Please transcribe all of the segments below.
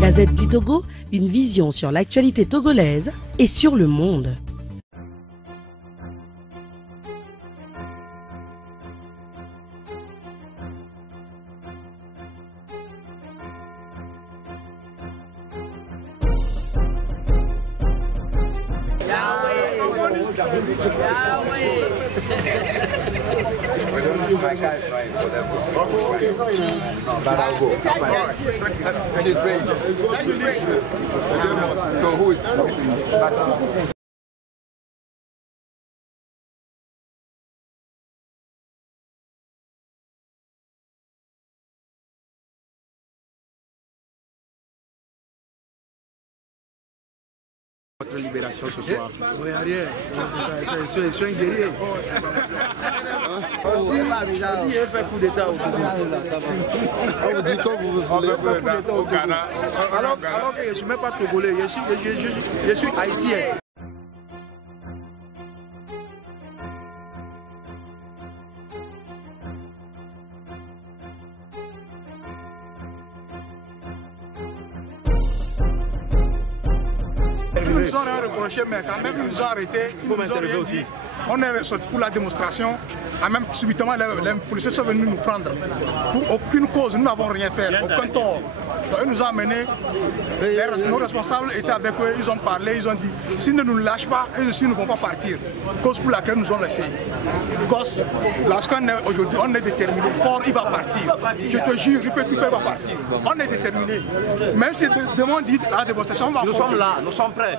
Gazette du Togo, une vision sur l'actualité togolaise et sur le monde. My guys right for them. No, but I'll go. She's great. So who is Votre libération ce soir. Oui, rien. Je suis un guerrier. On dit qu'il fait coup d'État au Togo. On vous dit quand vous voulez faire coup d'État au Togo. Alors que je ne suis même pas togolais, je suis haïtien. Ils nous ont rien reproché, mais quand même ils nous ont arrêtés. Ils nous ont rien dit. On est sorti pour la démonstration. Et même subitement, les policiers sont venus nous prendre. Pour aucune cause, nous n'avons rien fait, aucun tort. Donc ils nous ont amenés, nos responsables étaient avec eux, ils ont parlé, ils ont dit, s'ils ne nous lâchent pas, eux aussi ne vont pas partir. Cause pour laquelle nous ont laissé. Cause, lorsqu'on est aujourd'hui, on est déterminé, fort, il va partir. Je te jure, il peut tout faire, il va partir. On est déterminé. Même si demain dit la démonstration, on va. Nous sommes là, nous sommes prêts.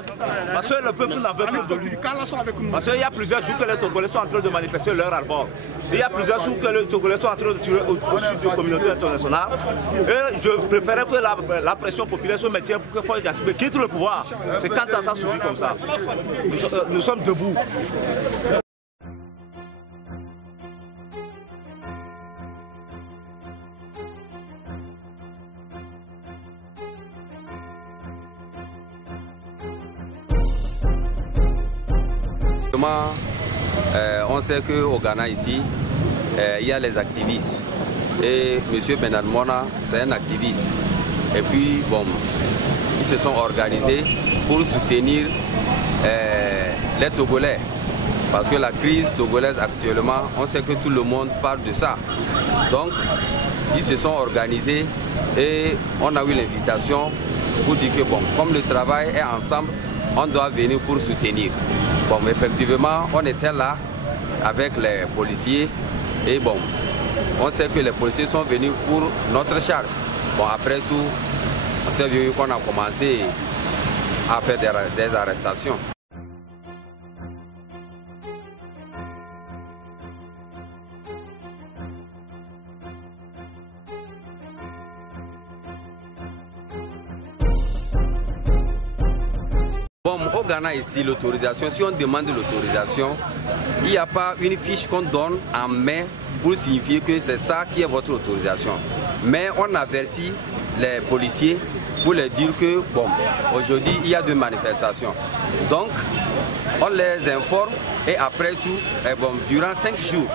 Parce que le peuple n'en veut plus de lui. Parce qu'il y a plusieurs jours que les Togolais sont en train de manifester leur rapport. Il y a plusieurs jours que les Togolais sont en train de tirer au-dessus de la communauté internationale. Et je préférais que la pression populaire se maintienne pour que Faure Gnassingbé quitte le pouvoir. C'est quand ça suffit comme ça. Nous sommes debout. On sait qu'au Ghana ici, il y a les activistes. Et M. Bernard Mona, c'est un activiste. Et puis, bon, ils se sont organisés pour soutenir les Togolais. Parce que la crise togolaise actuellement, on sait que tout le monde parle de ça. Donc, ils se sont organisés et on a eu l'invitation pour dire que, bon, comme le travail est ensemble, on doit venir pour soutenir. Bon, effectivement, on était là avec les policiers et bon, on sait que les policiers sont venus pour notre charge. Bon, après tout, on s'est vu qu'on a commencé à faire des arrestations. Bon, au Ghana ici, l'autorisation, si on demande l'autorisation, il n'y a pas une fiche qu'on donne en main pour signifier que c'est ça qui est votre autorisation. Mais on avertit les policiers pour leur dire que, bon, aujourd'hui, il y a deux manifestations. Donc, on les informe et après tout, bon, durant 5 jours,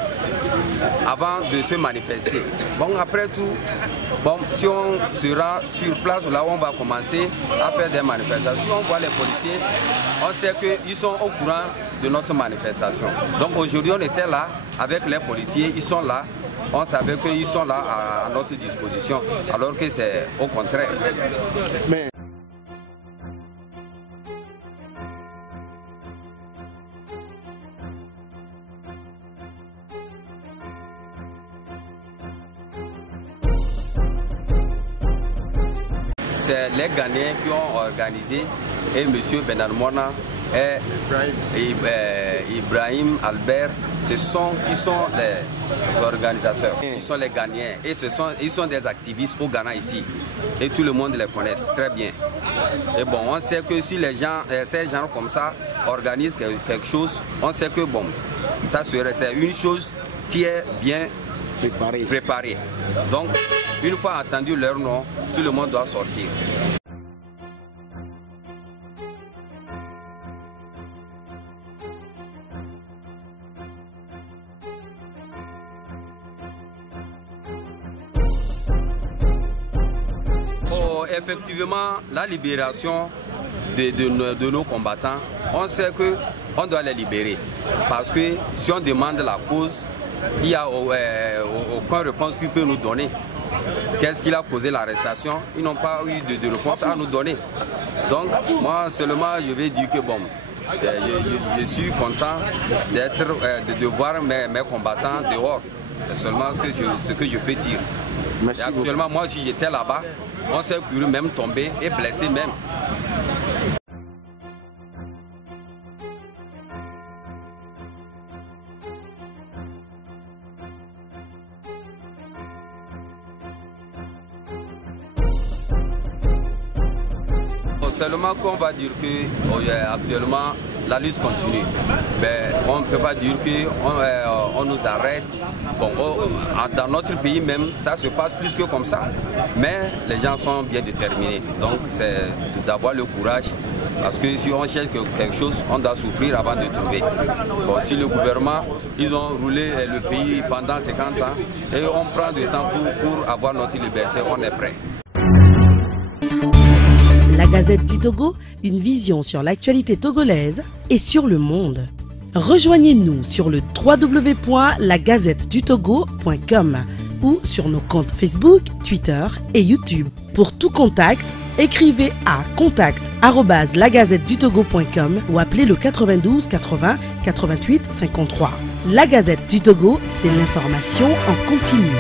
avant de se manifester. Bon, après tout, bon, si on sera sur place, là où on va commencer à faire des manifestations, si on voit les policiers, on sait qu'ils sont au courant de notre manifestation. Donc aujourd'hui, on était là avec les policiers, ils sont là. On savait qu'ils sont là à notre disposition, alors que c'est au contraire. Mais... c'est les Ghanéens qui ont organisé et M. Bernard Mona et Ibrahim Albert, ils sont les organisateurs, ils sont les Ghanéens et ils sont des activistes au Ghana ici et tout le monde les connaît très bien. Et bon, on sait que si les gens, ces gens comme ça organisent quelque chose, on sait que bon, ça serait c'est une chose qui est bien préparée. Donc, une fois entendu leur nom, tout le monde doit sortir. Bon, effectivement, la libération de nos combattants, on sait qu'on doit les libérer. Parce que si on demande la cause, il n'y a aucune réponse qu'ils peuvent nous donner. Qu'est-ce qui a causé l'arrestation? Ils n'ont pas eu de réponse à nous donner. Donc, moi seulement, je vais dire que bon, je suis content de voir mes combattants dehors. C'est seulement ce que je peux dire. Et actuellement, moi, si j'étais là-bas, on s'est cru même tomber et blessé même. Seulement qu'on va dire que actuellement la lutte continue. Mais on ne peut pas dire qu'on nous arrête. Bon, dans notre pays même, ça se passe plus que comme ça. Mais les gens sont bien déterminés. Donc c'est d'avoir le courage. Parce que si on cherche quelque chose, on doit souffrir avant de trouver. Bon, si le gouvernement, ils ont roulé le pays pendant 50 ans et on prend du temps pour avoir notre liberté, on est prêt. La Gazette du Togo, une vision sur l'actualité togolaise et sur le monde. Rejoignez-nous sur le www.lagazettedutogo.com ou sur nos comptes Facebook, Twitter et YouTube. Pour tout contact, écrivez à contact@lagazettedutogo.com ou appelez le 92 80 88 53. La Gazette du Togo, c'est l'information en continu.